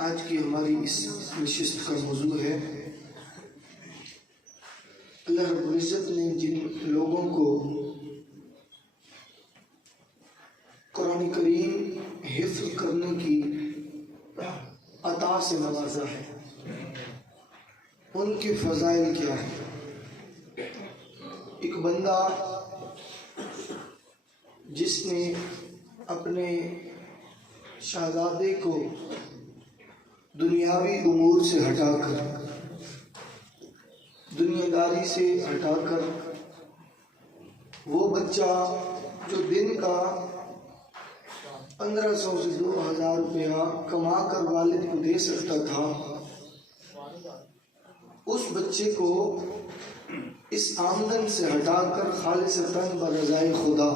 آج کی ہماری اس نشست کا موضوع ہے اللہ رب العزت نے جن لوگوں کو قرآن کریم حفظ کرنے کی عطا سے نوازا ہے، ان کے فضائل کیا ہیں۔ ایک بندہ جس نے اپنے شہزادے کو دنیاوی امور سے ہٹا کر، دنیا داری سے ہٹا کر، وہ بچہ جو دن کا 1500 سے 2000 روپیہ کما کر والد کو دے سکتا تھا، اس بچے کو اس آمدن سے ہٹا کر خالصتاً برضائے خدا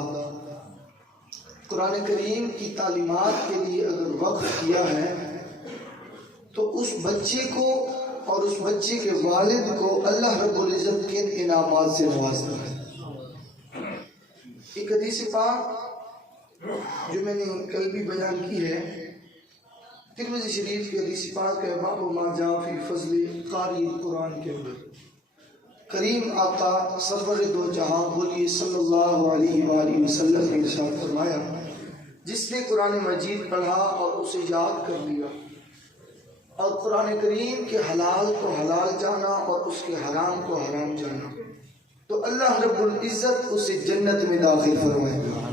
قرآن کریم کی تعلیمات کے لیے اگر وقف کیا ہے تو اس بچے کو اور اس بچے کے والد کو اللہ رب العزت کے انعامات سے نوازتا ہے۔ ایک حدیث پاک جو میں نے کل بھی بیان کی ہے، ترمذی شریف کی حدیث پاک ہے، باب ما جاء فی فضل قاری القرآن کے اندر کریم آقا سرور دو جہاں بولیے صلی اللہ علیہ وآلہ وسلم نے ارشاد فرمایا، جس نے قرآن مجید پڑھا اور اسے یاد کر لیا اور قرآن کریم کے حلال کو حلال جانا اور اس کے حرام کو حرام جانا، تو اللہ رب العزت اسے جنت میں داخل فرمائے گا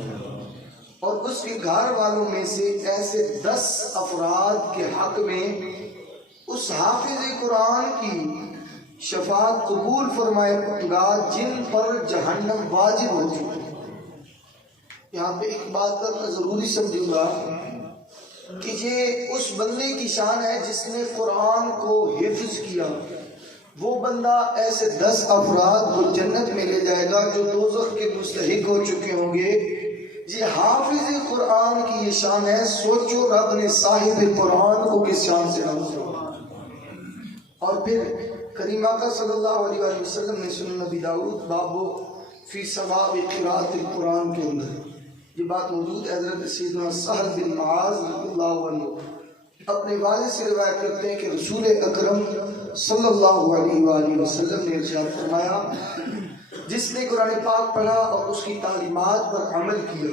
اور اس کے گھر والوں میں سے ایسے 10 افراد کے حق میں اس حافظ قرآن کی شفاعت قبول فرمائے گا جن پر جہنم واجب ہو چکی۔ یہاں پہ ایک بات کرنا ضروری سمجھوں گا کہ یہ اس بندے کی شان ہے جس نے قرآن کو حفظ کیا، وہ بندہ ایسے 10 افراد کو جنت میں لے جائے گا جو دوزخ کے مستحق ہو چکے ہوں گے۔ یہ حافظ قرآن کی یہ شان ہے، سوچو رب نے صاحب قرآن کو کس شان سے نوازا۔ اور پھر کریم آقا صلی اللہ علیہ وآلہ وسلم نے سنن نبی داؤد بابو فی ثواب قراءۃ القرآن کے اندر یہ بات موجود ہے۔ حضرت سیدنا سہل بن معاذ رضی اللہ عنہ اپنے والد سے روایت کرتے ہیں کہ رسول اکرم صلی اللہ علیہ وآلہ وسلم نے ارشاد فرمایا، جس نے قرآن پاک پڑھا اور اس کی تعلیمات پر عمل کیا،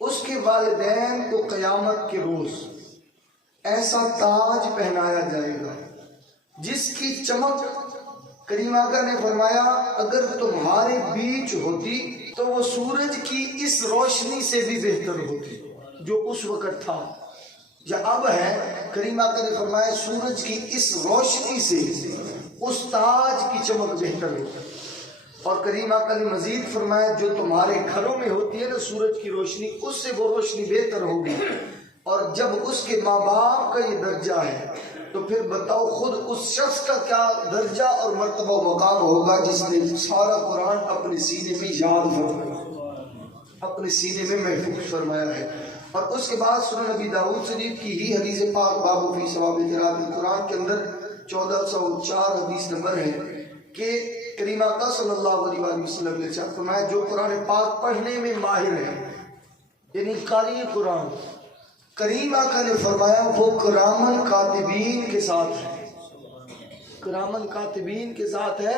اس کے والدین کو قیامت کے روز ایسا تاج پہنایا جائے گا جس کی چمک، کریم آقا نے فرمایا، اگر تمہارے بیچ ہوتی تو وہ سورج کی اس روشنی سے بھی بہتر ہوتی جو اس وقت تھا یا اب ہے۔ کریم آقا نے فرمایا سورج کی اس روشنی سے اس تاج کی چمک بہتر ہوتی۔ اور کریم آقا نے مزید فرمایا جو تمہارے گھروں میں ہوتی ہے نا سورج کی روشنی، اس سے وہ روشنی بہتر ہوگی۔ اور جب اس کے ماں باپ کا یہ درجہ ہے تو پھر بتاؤ خود اس شخص کا کیا درجہ اور مرتبہ مقام ہوگا جس نے سارا قرآن اپنے سینے میں یاد فرمایا، اپنے سینے میں محفوظ فرمایا ہے۔ اور اس کے بعد سنن نبی داؤد شریف کی ہی حدیث پاک باب فی ثواب قراءۃ القرآن کے اندر 1404 حدیث نمبر ہے کہ کریم آقا صلی اللہ علیہ وآلہ وسلم نے ارشاد فرمایا، جو قرآن پاک پڑھنے میں ماہر ہے یعنی قاری قرآن، کریم آقا نے فرمایا وہ کرامن کاتبین کے ساتھ ہے، کرامن کاتبین کے ساتھ ہے۔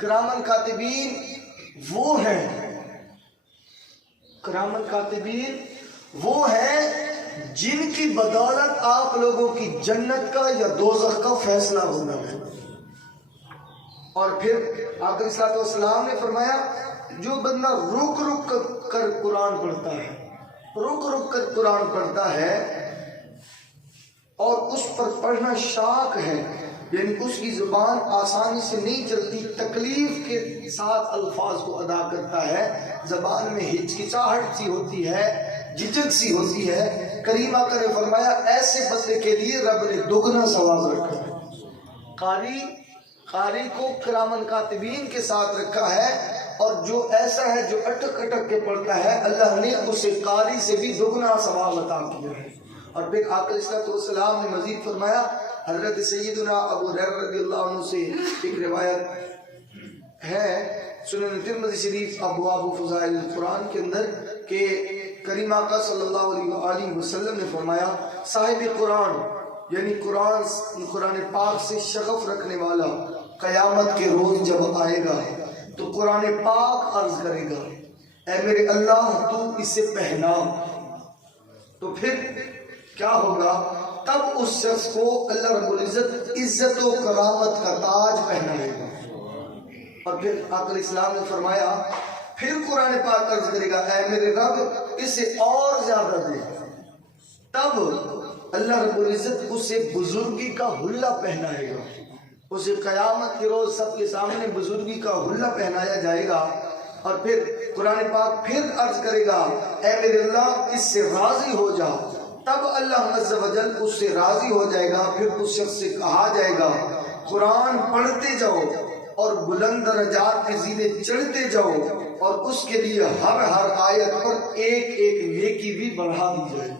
کرامن کاتبین وہ ہیں، کرامن کاتبین وہ ہیں جن کی بدولت آپ لوگوں کی جنت کا یا دوزخ کا فیصلہ ہونا ہے۔ اور پھر آقا علیہ الصلوۃ والسلام نے فرمایا جو بندہ رک رک کر قرآن پڑھتا ہے، رک رک کر قرآن پڑھتا ہے اور اس پر پڑھنا شاق ہے، یعنی اس کی زبان آسانی سے نہیں چلتی، تکلیف کے ساتھ الفاظ کو ادا کرتا ہے، زبان میں ہچکچاہٹ سی ہوتی ہے، جھجک سی ہوتی ہے، کریم آقا نے فرمایا ایسے بندے کے لیے رب نے دگنا ثواب رکھا ہے۔ قاری کو کرامن کاتبین کے ساتھ رکھا ہے، اور جو ایسا ہے جو اٹک اٹک کے پڑھتا ہے اللہ نے اسے قاری سے بھی دگنا ثواب عطا کیا ہے۔ اور پھر آقا علیہ السلام نے مزید فرمایا، حضرت سیدنا ابو ہریرہ رضی اللہ عنہ سے ایک روایت ہے سنن ترمذی شریف ابواب فضائل القرآن کے اندر کہ کریم آقا صلی اللہ علیہ وآلہ وسلم نے فرمایا صاحب قرآن یعنی قرآن پاک سے شغف رکھنے والا قیامت کے روز جب آئے گا تو قرآن پاک عرض کرے گا اے میرے اللہ تو اسے پہنا، تو پھر کیا ہوگا؟ تب اس شخص کو اللہ رب العزت عزت و کرامت کا تاج پہنائے گا۔ اور پھر آقا علیہ السلام نے فرمایا پھر قرآن پاک عرض کرے گا اے میرے رب اسے اور زیادہ دے، تب اللہ رب العزت اسے بزرگی کا حلہ پہنائے گا، اسے قیامت کے روز سب کے سامنے بزرگی کا حلہ پہنایا جائے گا۔ اور پھر قرآن پاک پھر عرض کرے گا اے میرے اللہ اس سے راضی ہو جا، تب اللہ عز و جل اس سے راضی ہو جائے گا۔ پھر اس شخص سے کہا جائے گا قرآن پڑھتے جاؤ اور بلند درجات کے زینے چڑھتے جاؤ، اور اس کے لیے ہر آیت پر ایک ایک نیکی بھی بڑھا دی جائے۔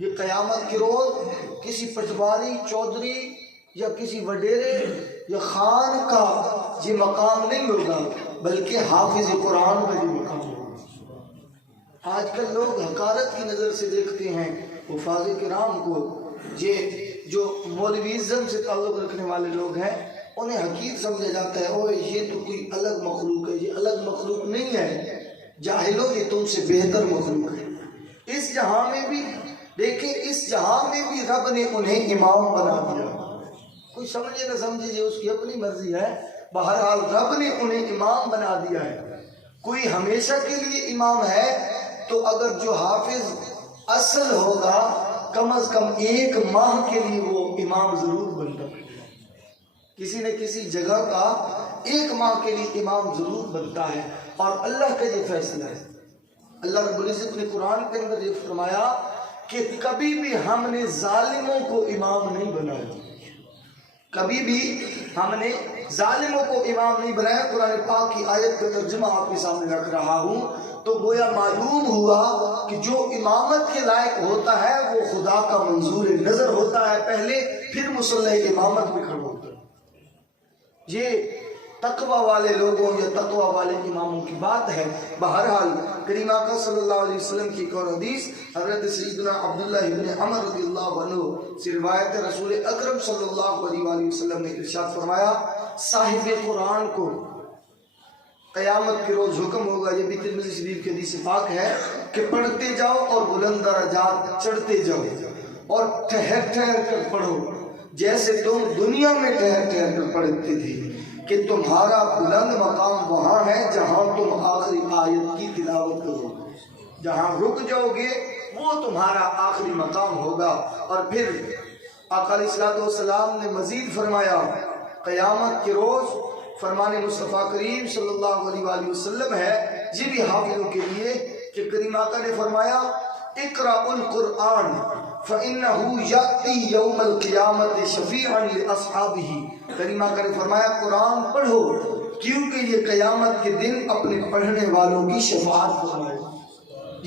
یہ قیامت کے روز کسی پٹواری، چودھری یا کسی وڈیرے یا خان کا یہ مقام نہیں ہوگا، بلکہ حافظ قرآن کا یہ مقام ہوگا۔ آج کل لوگ حقارت کی نظر سے دیکھتے ہیں حفاظ کرام کو، یہ جو مولویزم سے تعلق رکھنے والے لوگ ہیں انہیں حقیر سمجھا جاتا ہے، اوہ یہ تو کوئی الگ مخلوق ہے۔ یہ الگ مخلوق نہیں ہے، جاہلوں یہ تم سے بہتر مخلوق ہے۔ اس جہاں میں بھی دیکھیں، اس جہاں میں بھی رب نے انہیں امام بنا دیا، کوئی سمجھے نہ سمجھے یہ اس کی اپنی مرضی ہے، بہرحال رب نے انہیں امام بنا دیا ہے۔ کوئی ہمیشہ کے لیے امام ہے تو اگر جو حافظ اصل ہوگا کم از کم ایک ماہ کے لیے وہ امام ضرور بنتا ہے، کسی نہ کسی جگہ کا ایک ماہ کے لیے امام ضرور بنتا ہے۔ اور اللہ کا یہ فیصلہ ہے، اللہ رب العزت نے قرآن کے اندر یہ فرمایا کہ کبھی بھی ہم نے ظالموں کو امام نہیں بنایا، کبھی بھی ہم نے ظالموں کو امام نہیں بنایا۔ قرآن پاک کی آیت کا ترجمہ آپ کے سامنے رکھ رہا ہوں تو گویا معلوم ہوا کہ جو امامت کے لائق ہوتا ہے وہ خدا کا منظور نظر ہوتا ہے پہلے، پھر مصلح امامت میں کھڑا ہوتا ہے۔ یہ تقوی والے لوگوں یا تقوی والے اماموں کی بات ہے۔ بہرحال کریم آقا صلی اللہ علیہ وسلم کی ایک اور حدیث حضرت سیدنا عبداللہ ابن عمر رضی اللہ عنہ سے روایت رسول اکرم صلی اللہ علیہ وسلم نے ارشاد فرمایا صاحب قرآن کو قیامت کے روز حکم ہوگا، یہ بھی ترمذی شریف کی حدیث پاک ہے، کہ پڑھتے جاؤ اور بلند درجات چڑھتے جاؤ اور ٹھہر ٹھہر کر پڑھو جیسے تم دنیا میں ٹھہر ٹھہر کر پڑھتے تھے، کہ تمہارا بلند مقام وہاں ہے جہاں تم آخری آیت کی تلاوت کرو گے، جہاں رک جاؤ گے وہ تمہارا آخری مقام ہوگا۔ اور پھر آقا علیہ السلام نے مزید فرمایا قیامت کے روز فرمان مصطفیٰ کریم صلی اللہ علیہ وسلم ہے، یہ بھی حافظوں کے لیے، کہ کریم آقا نے فرمایا اقرأ القرآن فَإِنَّهُ يَأْتِي يَوْمَ الْقِيَامَةِ شَفِيعًا لِأَصْحَابِهِ۔ کریم آقا نے فرمایا قرآن پڑھو کیونکہ یہ قیامت کے دن اپنے پڑھنے والوں کی شفاعت فرمائے۔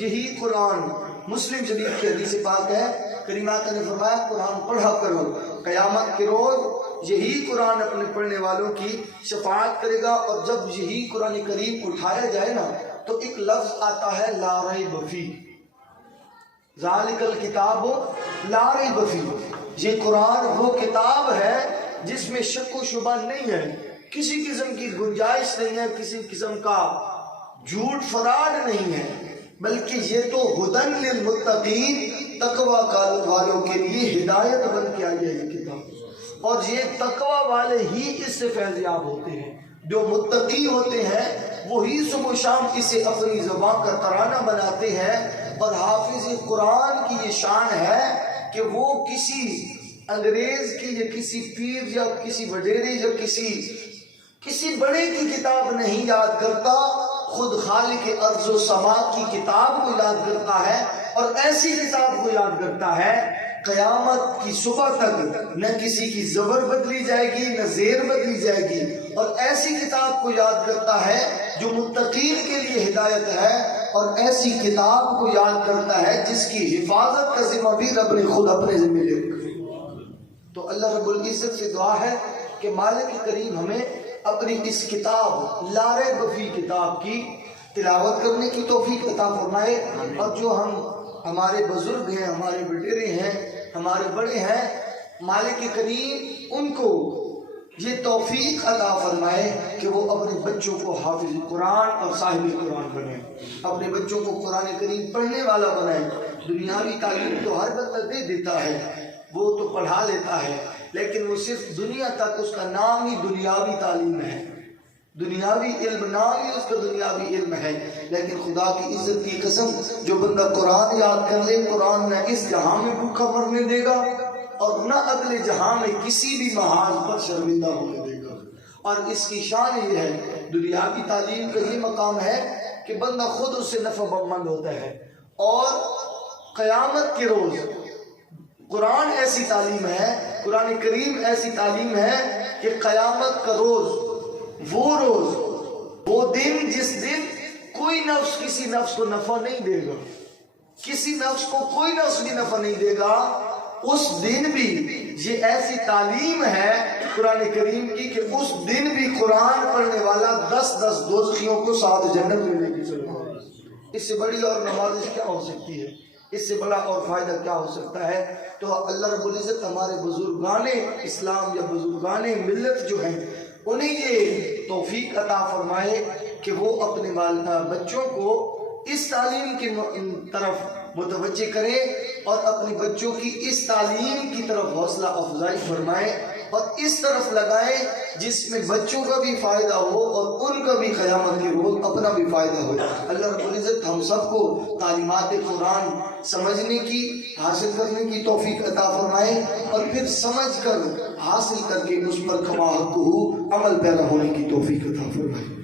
یہی قرآن مسلم شریف کی حدیث پاک ہے، کریم آقا نے فرمایا قرآن پڑھا کرو، قیامت کے روز یہی قرآن اپنے پڑھنے والوں کی شفاعت کرے گا۔ اور جب یہی قرآن کریم اٹھایا جائے نا تو ایک لفظ آتا ہے لا ریب فیہ، ذالک الکتاب لا ریب فیہ، یہ قرآن وہ کتاب ہے جس میں شک و شبہ نہیں ہے، کسی قسم کی گنجائش نہیں ہے، کسی قسم کا جھوٹ فراڈ نہیں ہے، بلکہ یہ تو ہدن للمتقین، تقوی والوں کے لیے ہدایت بن کے آئی ہے یہ کتاب۔ اور یہ تقوی والے ہی اس سے فیض یاب ہوتے ہیں، جو متقی ہوتے ہیں وہی صبح و شام اسے اپنی زبان کا ترانہ بناتے ہیں۔ اور حافظ قرآن کی یہ شان ہے کہ وہ کسی انگریز کی یا کسی پیر یا کسی وڈیرے یا کسی بڑے کی کتاب نہیں یاد کرتا، خود خالق ارض و سما کی کتاب کو یاد کرتا ہے، اور ایسی کتاب کو یاد کرتا ہے قیامت کی صبح تک نہ کسی کی زبر بدلی جائے گی نہ زیر بدلی جائے گی، اور ایسی کتاب کو یاد کرتا ہے جو متقین کے لیے ہدایت ہے، اور ایسی کتاب کو یاد کرتا ہے جس کی حفاظت کا ذمہ بھی رب نے خود اپنے ذمہ لے رکھا۔ تو اللہ رب العزت سے دعا ہے کہ مالک کریم ہمیں اپنی اس کتاب لا ریب فیہ کتاب کی تلاوت کرنے کی توفیق عطا فرمائے، اور جو ہمارے بزرگ ہیں، ہمارے وڈیرے ہیں، ہمارے بڑے ہیں، مالک کریم ان کو یہ توفیق عطا فرمائے کہ وہ اپنے بچوں کو حافظ قرآن اور صاحب قرآن بنائیں، اپنے بچوں کو قرآن کریم پڑھنے والا بنائیں۔ دنیاوی تعلیم تو ہر بندہ دے دیتا ہے، وہ تو پڑھا لیتا ہے، لیکن وہ صرف دنیا تک، اس کا نام ہی دنیاوی تعلیم ہے، دنیاوی علم نام ہی اس کا دنیاوی علم ہے۔ لیکن خدا کی عزت کی قسم، جو بندہ قرآن یاد کر لے، قرآن نہ اس جہاں میں بھوکا مرنے دے گا اور نہ اگلے جہاں میں کسی بھی محاذ پر شرمندہ ہونے دے گا۔ اور اس کی شان یہ ہے، دنیاوی تعلیم کا یہ مقام ہے کہ بندہ خود اس سے نفع مند ہوتا ہے، اور قیامت کے روز قرآن ایسی تعلیم ہے، قرآن کریم ایسی تعلیم ہے کہ قیامت کا روز، وہ دن جس دن کوئی نفس کسی نفس کو نفع نہیں دے گا، کسی نفس کو کوئی نفس بھی نفع نہیں دے گا، اس دن بھی یہ ایسی تعلیم ہے قرآن کریم کی کہ اس دن بھی قرآن پڑھنے والا 10 دوزخیوں کو 7 جنت میں لے کے چلے گا۔ اس سے بڑی اور نوازش کیا ہو سکتی ہے؟ اس سے بڑا اور فائدہ کیا ہو سکتا ہے؟ تو اللہ رب العزت ہمارے بزرگان اسلام یا بزرگان ملت جو ہیں، انہیں یہ توفیق عطا فرمائے کہ وہ اپنے بچوں کو اس تعلیم کی طرف متوجہ کریں اور اپنے بچوں کی اس تعلیم کی طرف حوصلہ افزائی فرمائیں اور اس طرف لگائیں جس میں بچوں کا بھی فائدہ ہو اور ان کا بھی قیامت کے روز اپنا بھی فائدہ ہو۔ اللہ رب العزت ہم سب کو تعلیمات قرآن سمجھنے کی، حاصل کرنے کی توفیق عطا فرمائے، اور پھر سمجھ کر حاصل کر کے اس پر کما حقہ عمل پیرا ہونے کی توفیق عطا فرمائے۔